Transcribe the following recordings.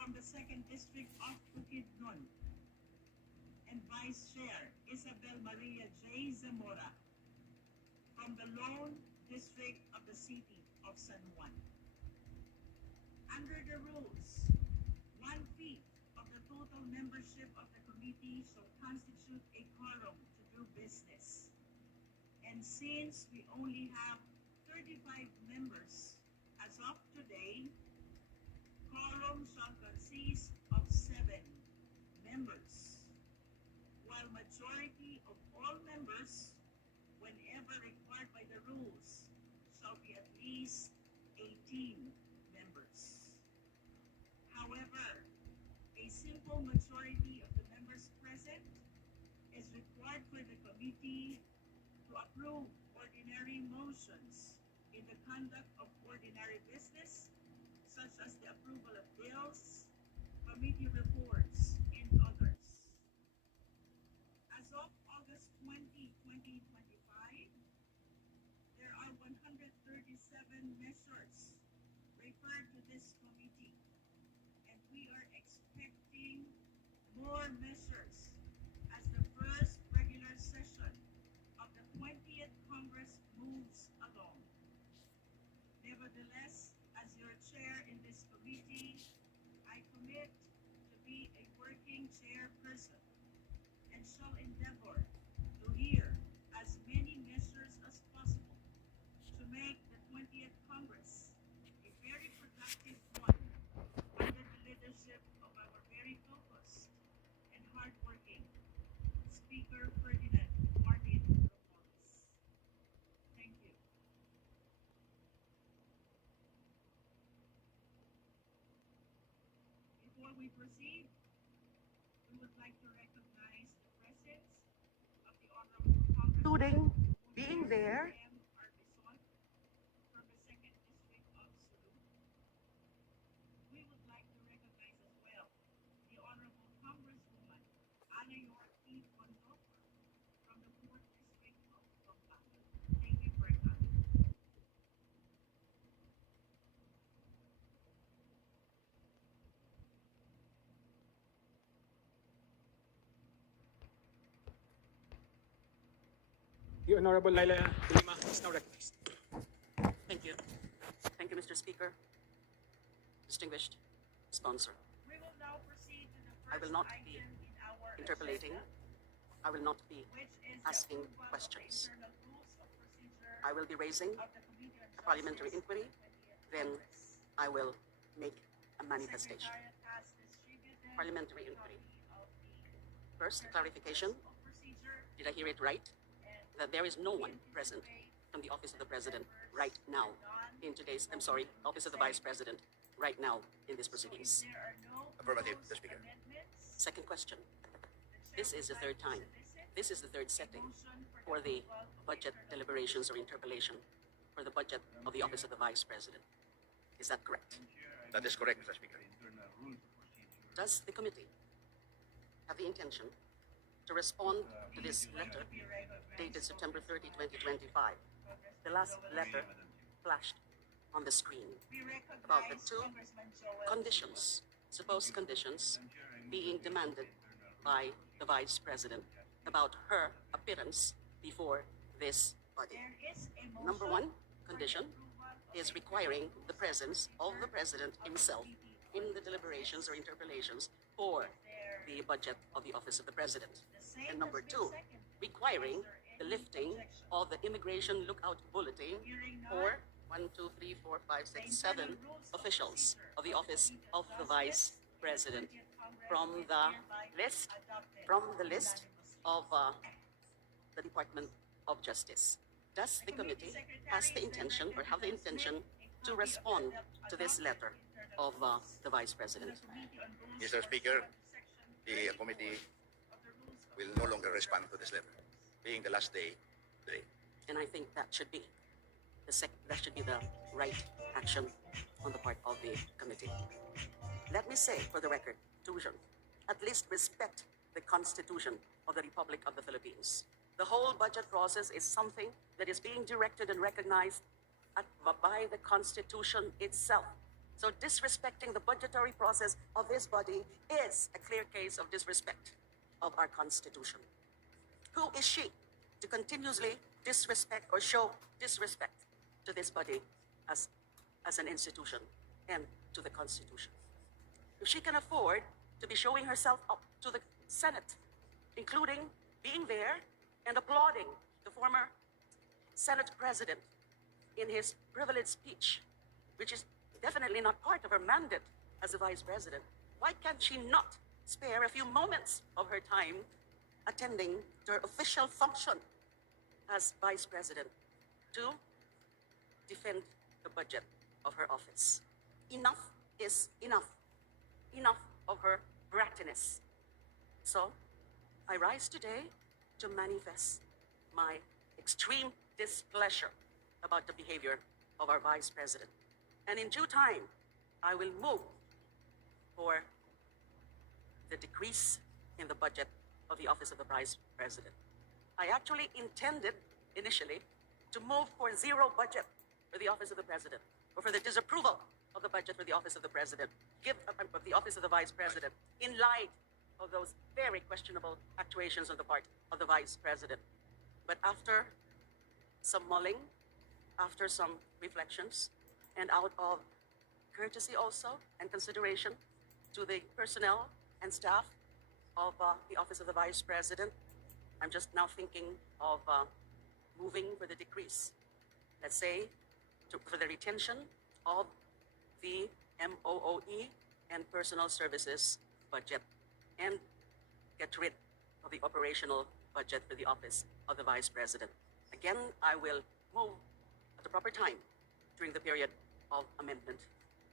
from the 2nd District of Bukidnon, and Vice Chair Isabel Maria J. Zamora from the Lone District of the City of San Juan. Under the rules, 1/5 of the total membership of the committee shall constitute a quorum to do business. And since we only have 35 members as of today, quorum shall consist of 7 members, while majority of all members, whenever required by the rules, shall be at least 18 members. However, a simple majority of the members present is required for the committee to approve ordinary motions in the conduct of ordinary business, such as the approval of bills, committee reports, and others. As of August 20, 2025, there are 137 measures referred to this committee, and we are expecting more measures as the first regular session of the 20th Congress moves along. Nevertheless, as your chair in this committee, I commit to be a working chairperson and shall endeavor to hear as many measures as possible to make the 20th Congress a very productive one under the leadership of our very focused and hardworking Speaker Ferdinand Martin Romualdez. Thank you. Before we proceed, we would like to recognize the presence of the Honorable Congressman Including being there. From the 2nd District of Sulu. We would like to recognize as well the Honorable Congresswoman Ana Yorkie Bondoco from the 4th District of Pampanga. Thank you for coming. The Honorable Laila Lima is now recognized. Thank you. Thank you, Mr. Speaker. Distinguished sponsor. We will now proceed to the I first will not item be in our interpolating. agenda, I will not be which is the asking approval of the questions. internal rules of procedure I will be raising of the Committee on a parliamentary Justice inquiry. of the 20th Then Congress. I will make a manifestation. Secretariat has distributed Parliamentary a inquiry. copy of the First, clarification. of procedure Did I hear it right? and That there is no one we present anticipate from the Office of the President right now in today's, Office of the Vice President right now in these proceedings. there are no Affirmative, proposed Mr. Speaker. amendments, Second question. the This chair is the would third like to time. solicit This is the third a setting motion for the approval of budget internal deliberations or interpellation for the budget of the Office of the Vice President. Is that correct? That is correct, Mr. Speaker. Does the committee have the intention to respond to this letter be recognized dated September 30, 2025? The last letter flashed on the screen We about the recognize two Congressman Joel conditions, supposed conditions, being demanded by the Vice President about her appearance before this body. There is a motion Number one for the condition approval of is the requiring the presence of the President himself in the deliberations or interpellations for there the budget of the Office of the President. the same And number has been two, seconded. requiring Is there the any lifting objection? of the Immigration Lookout Bulletin Hearing none, for 1, 2, 3, 4, 5, 6, 7 officials of the Office of the Vice President from the list of the Department of Justice. Does the committee has the intention or have the intention to respond to this letter of the Vice President? Mr. Speaker, the committee will no longer respond to this letter, being the last day today. And I think that should be the right action on the part of the committee. Let me say for the record, Tuition, at least respect the Constitution of the Republic of the Philippines. The whole budget process is something that is being directed and recognized by the Constitution itself. So disrespecting the budgetary process of this body is a clear case of disrespect of our Constitution. Who is she to continuously disrespect or show disrespect to this body as an institution and to the Constitution? If she can afford to be showing herself up to the Senate, including being there and applauding the former Senate President in his privileged speech, which is definitely not part of her mandate as a Vice President, why can't she not spare a few moments of her time attending to her official function as Vice President to defend the budget of her office? Enough is enough. Enough of her brattiness. So, I rise today to manifest my extreme displeasure about the behavior of our Vice President. And in due time, I will move for the decrease in the budget of the Office of the Vice President. I actually intended initially to move for zero budget for the Office of the President, or for the disapproval of the budget for the Office of the President, of the Office of the Vice President, in light of those very questionable actuations on the part of the Vice President. But after some mulling, after some reflections, and out of courtesy also and consideration to the personnel and staff of the Office of the Vice President, I'm just now thinking of moving for the decrease, let's say, for the retention of the MOOE and personal services budget, and get rid of the operational budget for the Office of the Vice President. Again, I will move at the proper time during the period of amendment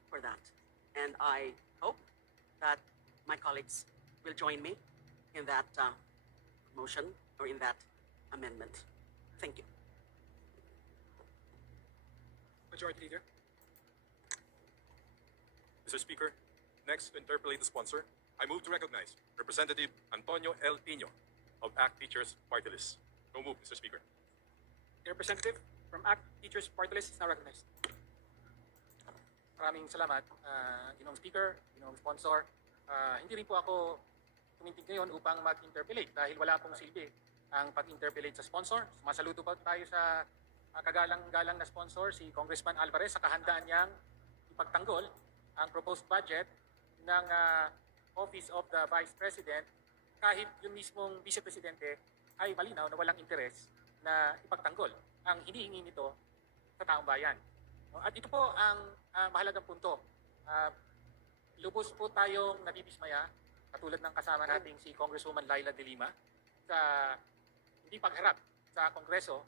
for that. And I hope that my colleagues will join me in that motion or in that amendment. Thank you. Majority Leader. Mr. Speaker, next to interpolate the sponsor, I move to recognize Representative Antonio L. Tino of ACT Teachers Party List. So move, Mr. Speaker. The representative from ACT Teachers Party List is now recognized. Maraming salamat, Ginoong Speaker, Ginoong Sponsor. Hindi rin po ako tumintig ngayon upang mag-interpellate dahil wala pong silbi ang pag-interpellate sa sponsor. Masaludo pa tayo sa kagalang-galang na sponsor, si Congressman Alvarez, sa kahandaan niyang ipagtanggol ang proposed budget ng Office of the Vice President kahit yung mismong Vice Presidente ay malinaw na walang interes na ipagtanggol ang hinihingi nito sa taong bayan. At ito po ang mahalagang punto. Lubos po tayong nabibismaya, katulad ng kasama nating si Congresswoman Laila de Lima, sa hindi pagharap sa Kongreso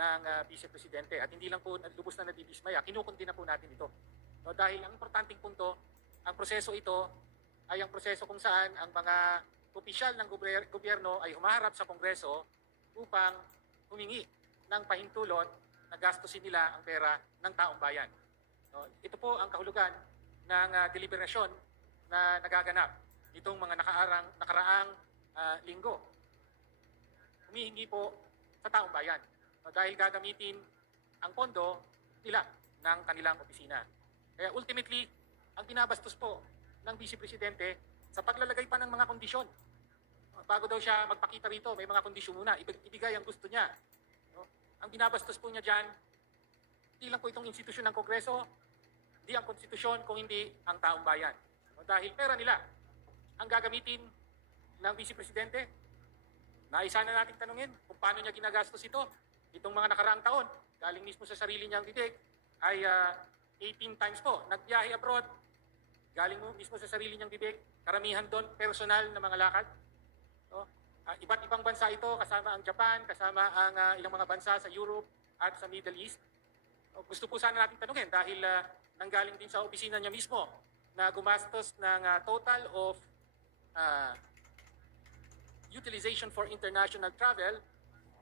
ng Vice Presidente. At hindi lang po lubos na nabibismaya, kinukundi na po natin ito. Dahil ang importanteng punto, ang proseso ito ay ang proseso kung saan ang mga opisyal ng gobyerno ay humaharap sa Kongreso upang humingi ng pahintulot na gastusin nila ang pera ng taong bayan. Ito po ang kahulugan ng deliberasyon na nagaganap nitong mga nakaraang linggo. Humihingi po sa taong bayan dahil gagamitin ang pondo nila ng kanilang opisina. Kaya ultimately, ang binabastos po ng Vice Presidente sa paglalagay pa ng mga kondisyon. Bago daw siya magpakita rito, may mga kondisyon muna, ibigay ang gusto niya. Ang binabastos po niya dyan, hindi lang po itong institusyon ng Kongreso, hindi ang konstitusyon, kung hindi ang taong bayan. Dahil pera nila ang gagamitin ng Vice Presidente, naisa na natin tanungin kung paano niya ginagastos ito. Itong mga nakaraang taon, galing mismo sa sarili niyang bibig, ay 18 times po nagbiyahe abroad, galing mo mismo sa sarili niyang bibig, karamihan doon personal na mga lakad. Iba't ibang bansa ito, kasama ang Japan, kasama ang ilang mga bansa sa Europe at sa Middle East. Gusto po sana natin tanungin dahil nanggaling din sa opisina niya mismo na gumastos ng total of utilization for international travel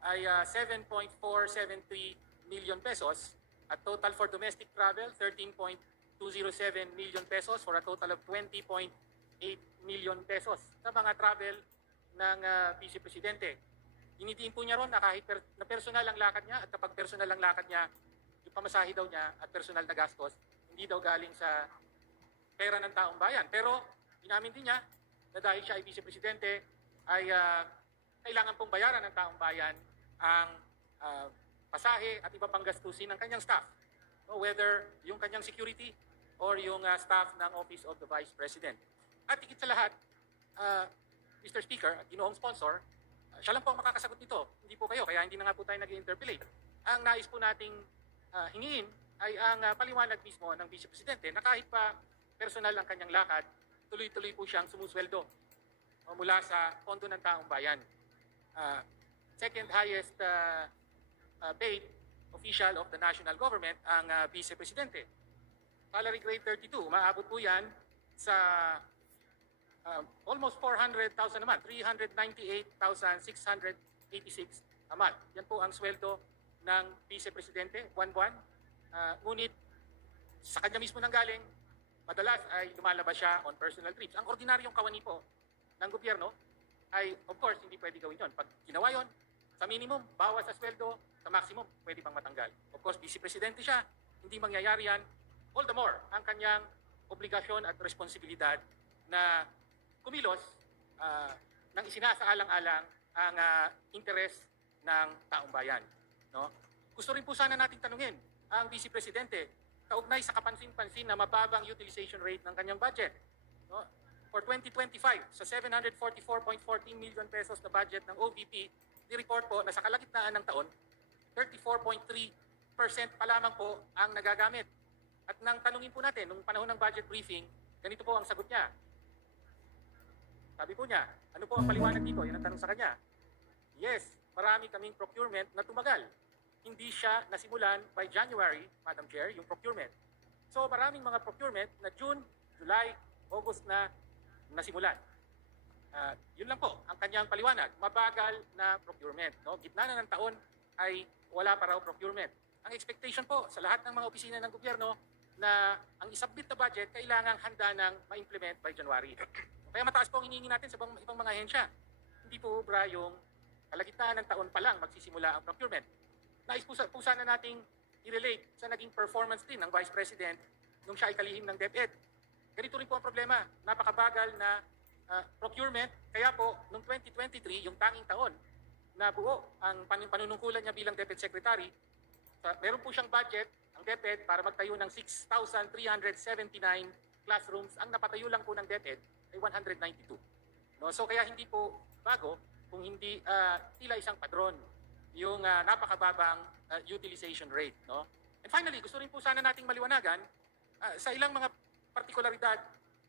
ay 7.473 million pesos at total for domestic travel 13.207 million pesos for a total of 20.8 million pesos sa mga travel ng Vice Presidente. Inidiin po niya ron na kahit na personal ang lakad niya at kapag personal ang lakad niya, yung pamasahe daw niya at personal na gastos, hindi daw galing sa pera ng taong bayan. Pero inamin din niya na dahil siya ay vice-presidente, ay kailangan pong bayaran ng taong bayan ang pasahe at iba pang gastusin ng kanyang staff. No, whether yung kanyang security or yung staff ng Office of the Vice President. At higit sa lahat, Mr. Speaker, at ginoong sponsor, siya lang po ang makakasagot nito. Hindi po kayo, kaya hindi na nga po tayo nag-interpellate. Ang nais po nating hingin ay ang paliwanag mismo ng Vice Presidente na kahit pa personal ang kanyang lakad, tuloy-tuloy po siyang sumusweldo mula sa pondo ng taong bayan. Second highest paid official of the national government ang Vice Presidente. Salary grade 32, maabot po yan sa almost 400,000 a month, 398,686 a month. Yan po ang sweldo ng Vice Presidente, buwan-buwan. Ngunit sa kanya mismo nanggaling, madalas ay lumalabas siya on personal trips. Ang ordinaryong kawani po ng gobyerno ay, of course, hindi pwede gawin yun. Pag ginawa yun, sa minimum, bawas sa sweldo, sa maximum, pwede pang matanggal. Of course, Vice Presidente siya, hindi mangyayari yan. All the more, ang kanyang obligasyon at responsibilidad na kumilos nang isinasaalang-alang ang interes ng taong bayan. No? Gusto rin po sana nating tanungin ang Vice Presidente kaugnay sa kapansin-pansin na mababang utilization rate ng kanyang budget. No? For 2025, sa 744.14 million pesos na budget ng OVP, ni-report po na sa kalagitnaan ng taon, 34.3% pa lamang po ang nagagamit. At nang tanungin po natin, nung panahon ng budget briefing, ganito po ang sagot niya. Sabi po niya, ano po ang paliwanag dito? Yan ang tanong sa kanya. Yes, marami kaming procurement na tumagal. Hindi siya nasimulan by January, Madam Chair, yung procurement. So maraming mga procurement na June, July, August na nasimulan. Yun lang po ang kanyang paliwanag. Mabagal na procurement. No? Gitna na ng taon ay wala pa raw procurement. Ang expectation po sa lahat ng mga opisina ng gobyerno na ang isubmit na budget kailangang handa ng ma-implement by January. Kaya mataas po ang hinihingi natin sa ibang mga ahensya. Hindi po ubra yung kalagitnaan ng taon pa lang magsisimula ang procurement. Nais po sana nating i-relate sa naging performance din ng Vice President nung siya ay kalihim ng DepEd. Ganito rin po ang problema. Napakabagal na procurement. Kaya po, noong 2023, yung tanging taon na buo ang panunungkulan niya bilang DepEd Secretary, meron po siyang budget, ang DepEd, para magtayo ng 6,379 classrooms. Ang napatayo lang po ng DepEd ay 192. No? So kaya hindi po bago kung hindi tila isang padron yung napakababang utilization rate. No? And finally, gusto rin po sana nating maliwanagan sa ilang mga partikularidad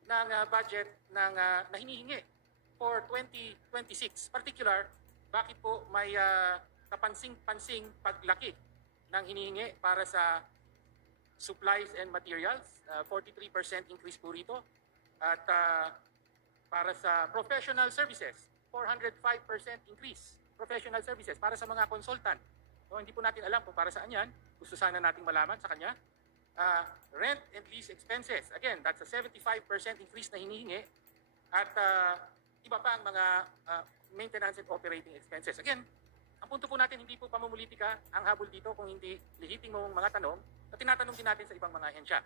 ng budget ng na hinihingi for 2026. Particular, bakit po may kapansing-pansing paglaki ng hinihingi para sa supplies and materials, 43% increase po rito. At para sa professional services, 405% increase. Professional services para sa mga consultant. So, hindi po natin alam kung para saan yan. Gusto sana nating malaman sa kanya. Rent and lease expenses. Again, that's a 75% increase na hinihingi. At iba pa ang mga maintenance and operating expenses. Again, ang punto po natin, hindi po pamumulitika ang habol dito kung hindi lihiting mong mga tanong na tinatanong din natin sa ibang mga ahensya.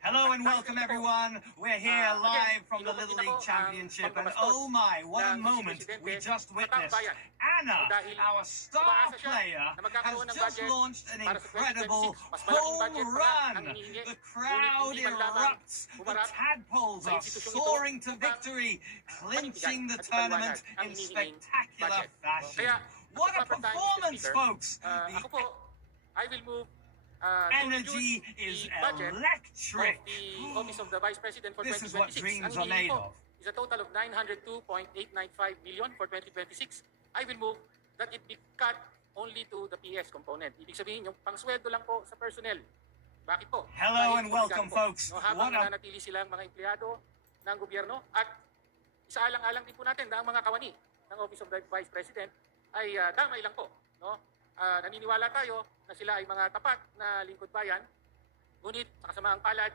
Hello and welcome everyone. We're here live from the Little League Championship and oh my, what a moment we just witnessed. Anna, our star player, has just launched an incredible home run. The crowd erupts, the tadpoles are soaring to victory, clinching the tournament in spectacular fashion. What a performance, folks! I will move Energy is electric. The Office of the Vice President for This 2026. is what dreams are made of. Is a total of 902.895 million for 2026. I will move that it be cut only to the PS component. Ibig sabihin, yung pangsweldo lang po sa personnel. Bakit po? Hello and welcome, folks. No, habang nananatili silang mga empleyado ng gobyerno at isaalang-alang din po natin na ang mga kawani ng Office of the Vice President ay damay lang po. No? Naniniwala tayo na sila ay mga tapat na lingkod bayan, ngunit sa kasamaang palad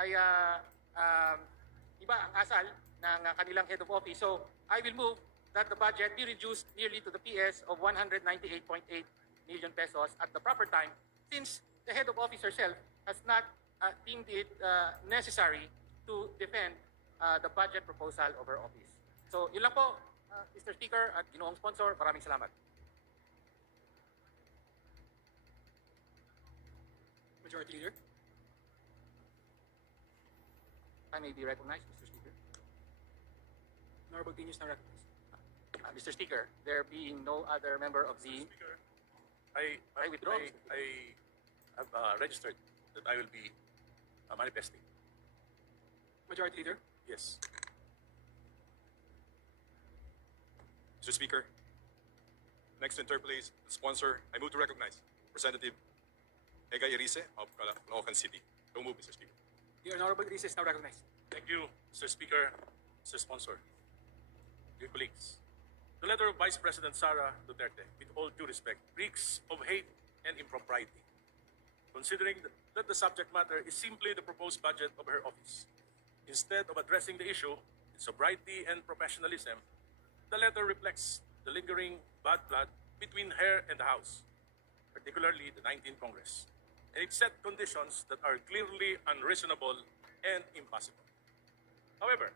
ay iba ang asal ng kanilang head of office. So I will move that the budget be reduced nearly to the PS of 198.8 million pesos at the proper time, since the head of office herself has not deemed it necessary to defend the budget proposal of her office. So yun lang po, Mr. Speaker at ginoong sponsor, maraming salamat. Majority Leader. I may be recognized, Mr. Speaker. Honorable Tino is now recognized. Mr. Speaker, there being no other member of the... Speaker, I withdraw. I have registered that I will be manifesting. Majority Leader. Yes. Mr. Speaker, next to interpolate the sponsor, I move to recognize Representative Ega Irise of Caloocan City. So move, Mr. Speaker. The Honorable Irise is now recognized. Thank you, Mr. Speaker, Mr. Sponsor. Dear colleagues, the letter of Vice President Sara Duterte, with all due respect, reeks of hate and impropriety. Considering that the subject matter is simply the proposed budget of her office, instead of addressing the issue with sobriety and professionalism, the letter reflects the lingering bad blood between her and the House, particularly the 19th Congress, and it set conditions that are clearly unreasonable and impossible. However,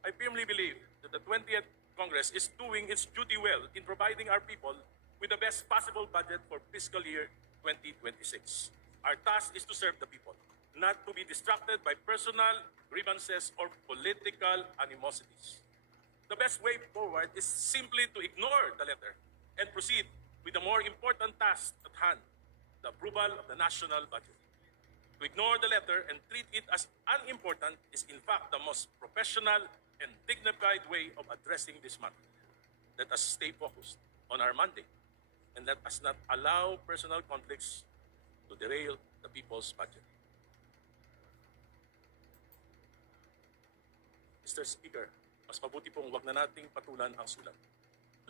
I firmly believe that the 20th Congress is doing its duty well in providing our people with the best possible budget for fiscal year 2026. Our task is to serve the people, not to be distracted by personal grievances or political animosities. The best way forward is simply to ignore the letter and proceed with the more important task at hand, the approval of the national budget. To ignore the letter and treat it as unimportant is in fact the most professional and dignified way of addressing this matter. Let us stay focused on our mandate and let us not allow personal conflicts to derail the people's budget. Mr. Speaker, mas mabuti pong wag na nating patulan ang sulat.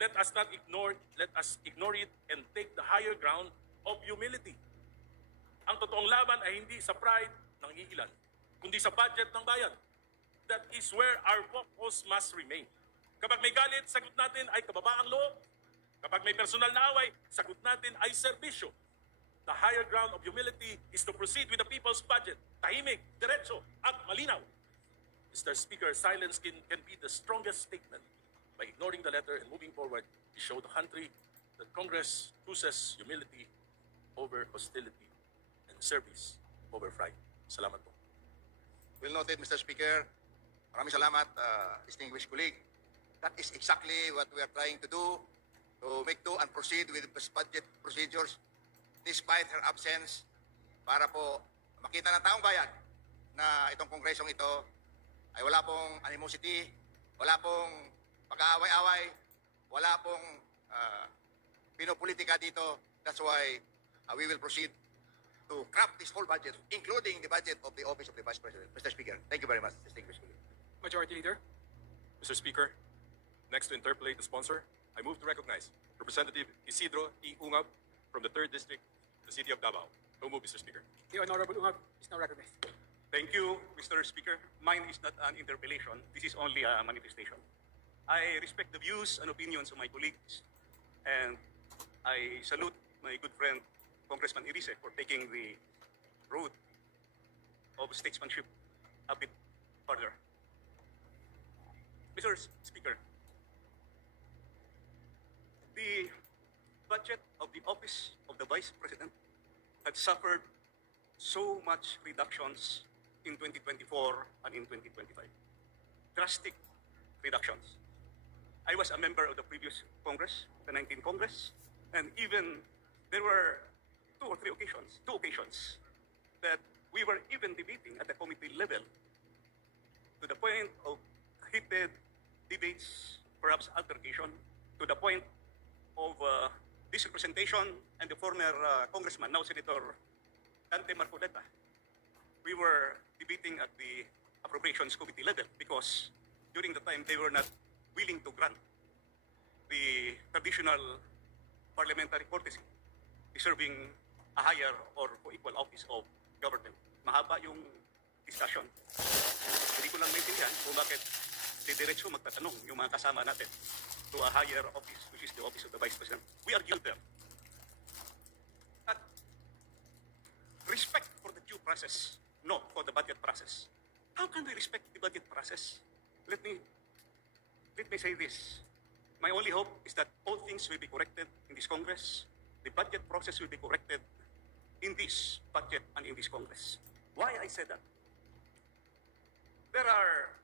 Let us ignore it and take the higher ground of humility. Ang totoong laban ay hindi sa pride ng iilan, kundi sa budget ng bayan. That is where our focus must remain. Kapag may galit, sagot natin ay kababaang loob. Kapag may personal na away, sagot natin ay serbisyo. The higher ground of humility is to proceed with the people's budget, tahimik, diretso, at malinaw. Mr. Speaker, silence can be the strongest statement. By ignoring the letter and moving forward, we show the country that Congress chooses humility over hostility and service over pride. Salamat po. Well noted, Mr. Speaker. Maraming salamat, distinguished colleague. That is exactly what we are trying to do, to make do and proceed with budget procedures despite her absence, para po makita ng taong bayan na itong kongresong ito ay wala pong animosity, wala pong pag-aaway-away, wala pong pinopolitika dito. That's why we will proceed to craft this whole budget, including the budget of the Office of the Vice President. Mr. Speaker, thank you very much, distinguished colleague. Majority Leader. Mr. Speaker, next to interpolate the sponsor, I move to recognize Representative Isidro E. Ungab from the 3rd District, the City of Davao. So move, Mr. Speaker. The Honorable Ungab is now recognized. Thank you, Mr. Speaker. Mine is not an interpellation. This is only a manifestation. I respect the views and opinions of my colleagues, and I salute my good friend, Congressman Irise, for taking the road of statesmanship a bit further. Mr. Speaker, the budget of the Office of the Vice President had suffered so much reductions in 2024 and in 2025. Drastic reductions. I was a member of the previous Congress, the 19th Congress, and even there were two occasions that we were even debating at the committee level to the point of heated debates, perhaps altercation, to the point of this representation and the former congressman, now Senator Dante Marcoleta. We were debating at the appropriations committee level because during the time they were not willing to grant the traditional parliamentary courtesy, deserving a higher or co-equal office of government. Mahaba yung discussion. Hindi ko lang maintindihan kung bakit diretso magtatanong yung mga kasama natin to a higher office, which is the Office of the Vice President. We argued there. At respect for the due process no for the budget process. How can we respect the budget process? Let me say this. My only hope is that all things will be corrected in this Congress. The budget process will be corrected in this budget and in this Congress. Why I said that? There are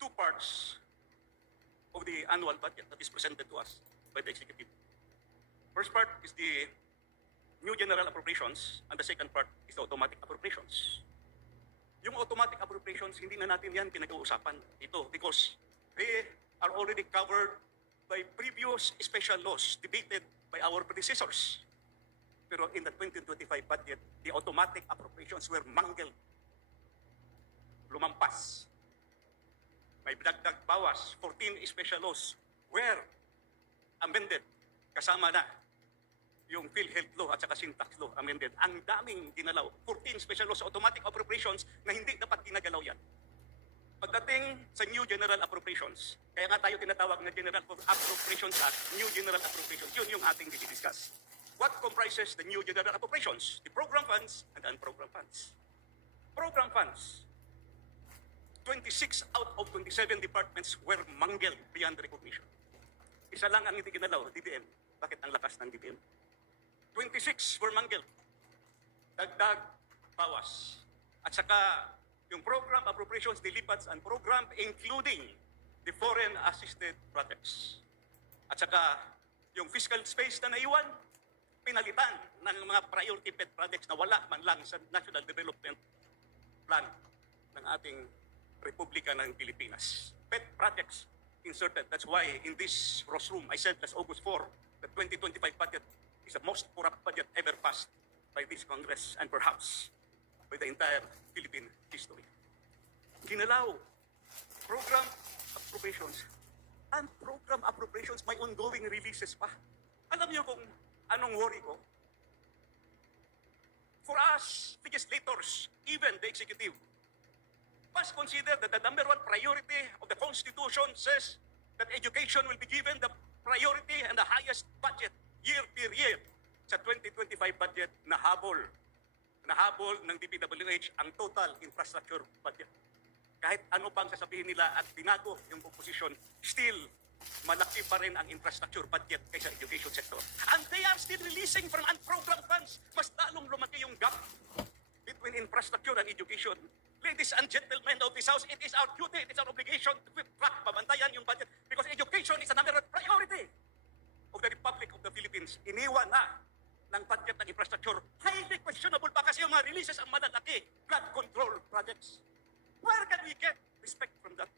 two parts of the annual budget that is presented to us by the executive. First part is the new general appropriations, and the second part is the automatic appropriations. Yung automatic appropriations, hindi na natin yan pinag-uusapan ito because they are already covered by previous special laws debated by our predecessors. Pero in the 2025 budget, the automatic appropriations were mangled. Lumampas. May dagdag bawas. 14 special laws were amended. Kasama na yung PhilHealth law at saka syntax law amended. Ang daming ginalaw. 14 special laws sa automatic appropriations na hindi dapat ginagalaw yan. Pagdating sa new general appropriations, kaya nga tayo tinatawag na General Appropriations Act, new general appropriations, yun yung ating discuss. What comprises the new general appropriations? The program funds and the unprogrammed funds. Program funds, 26 out of 27 departments were mangled beyond recognition. Isa lang ang hindi ginalaw, DBM. Bakit ang lakas ng DBM? 26 were mangled. Dagdag, bawas. At saka, yung program appropriations, dilipats, and program including the foreign assisted projects. At saka, yung fiscal space na naiwan, pinalitan ng mga priority pet projects na wala man lang sa National Development Plan ng ating Republika ng Pilipinas. Pet projects inserted. That's why in this rostrum, I said last August 4, the 2025 budget is the most corrupt budget ever passed by this Congress and perhaps by the entire Philippine history. Ginalaw, program appropriations, and program appropriations may ongoing releases pa. Alam niyo kung anong worry ko? For us, legislators, even the executive, must consider that the number one priority of the Constitution says that education will be given the priority and the highest budget year per year. Sa 2025 budget, nahabol ng DPWH ang total infrastructure budget. Kahit ano pang sasabihin nila at binago yung composition, still malaki pa rin ang infrastructure budget kaysa education sector. And they are still releasing from unprogrammed funds. Mas lalong lumaki yung gap between infrastructure and education. Ladies and gentlemen of this House, it is our duty, it is our obligation to keep track, pabantayan yung budget because education is a number one priority of the Republic of the Philippines. Iniwan na ng budget ng infrastructure. Highly questionable pa kasi yung mga releases ang malalaki. Flood control projects. Where can we get respect from that?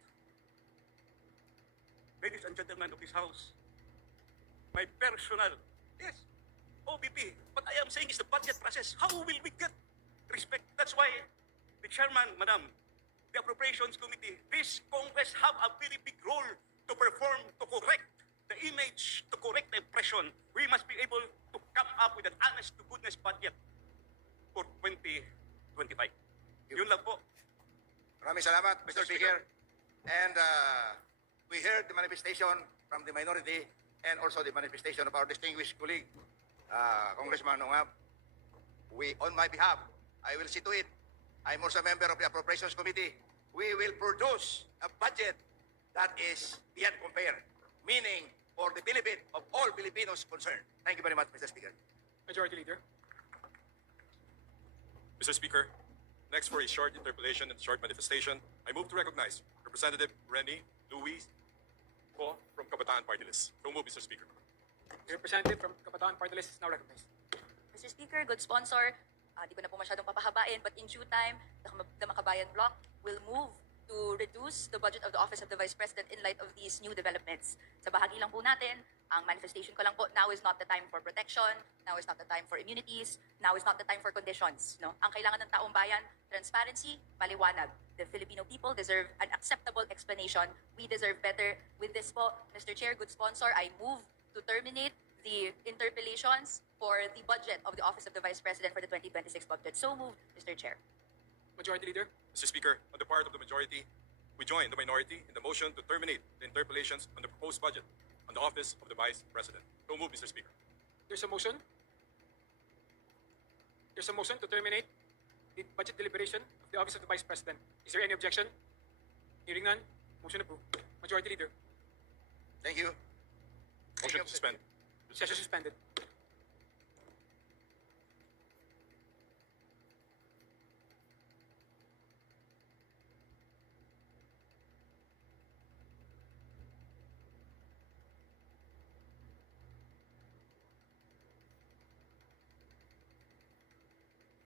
Ladies and gentlemen of this House, my personal, yes, OBP, what I am saying is the budget process. How will we get respect? That's why the chairman, Madam, the Appropriations Committee, this Congress have a very big role to perform, to correct the image, to correct the impression. We must be able to come up with an honest-to-goodness budget for 2025. Yun lang po. Maraming salamat, Mr. Speaker. And we heard the manifestation from the minority and also the manifestation of our distinguished colleague, Congressman Ongab. On my behalf, I will see to it. I'm also a member of the Appropriations Committee. We will produce a budget that is beyond compare, meaning for the benefit of all Filipinos concerned. Thank you very much, Mr. Speaker. Majority Leader. Mr. Speaker, next for a short interpellation and short manifestation, I move to recognize Representative Rennie Luis Ko from Kabataan Party List. So move, Mr. Speaker. The representative from Kabataan Party List is now recognized. Mr. Speaker, good sponsor, di ko na po masyadong papahabain, but in due time, the Makabayan Bloc will move to reduce the budget of the Office of the Vice President in light of these new developments. Sa bahagi lang po natin, ang manifestation ko lang po, now is not the time for protection, now is not the time for immunities, now is not the time for conditions. No? Ang kailangan ng taong bayan, transparency, maliwanag. The Filipino people deserve an acceptable explanation. We deserve better. With this po, Mr. Chair, good sponsor, I move to terminate the interpellations for the budget of the Office of the Vice President for the 2026 budget. So moved, Mr. Chair. Majority Leader. Mr. Speaker, on the part of the majority, we join the minority in the motion to terminate the interpellations on the proposed budget on the Office of the Vice President. So move, Mr. Speaker. There's a motion. There's a motion to terminate the budget deliberation of the Office of the Vice President. Is there any objection? Hearing none, motion approved. Majority Leader. Thank you. Motion to suspend. Session suspended.